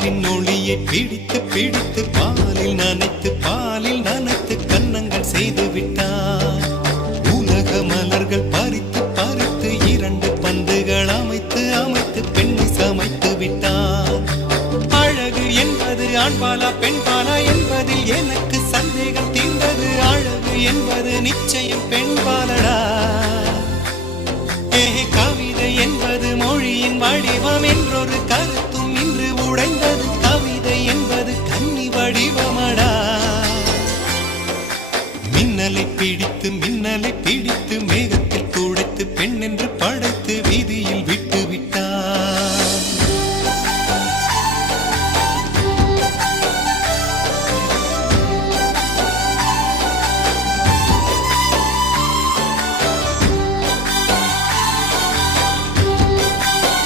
நிலவின் ஒளியை பிடித்து பிடித்து பாலில் நனைத்து கன்னங்கள் செய்து விட்டார். உலக மலர்கள் பறித்து பறித்து 2 பந்துகள் அமைத்து அமைத்து பெண்ணை சமைத்து விட்டார். அழகு என்பது ஆண்பாலா பெண்பாலா என்பதில் எனக்கு சந்தேகம் தீர்ந்தது. அழகு என்பது நிச்சயம் பெண்பாலடா. கவிதை என்பது மொழியின் வடிவம் என்றொரு கருத்தும் இன்று உடைந்தது. கவிதை என்பது கன்னி வடிவமடா. மின்னலை பிடித்து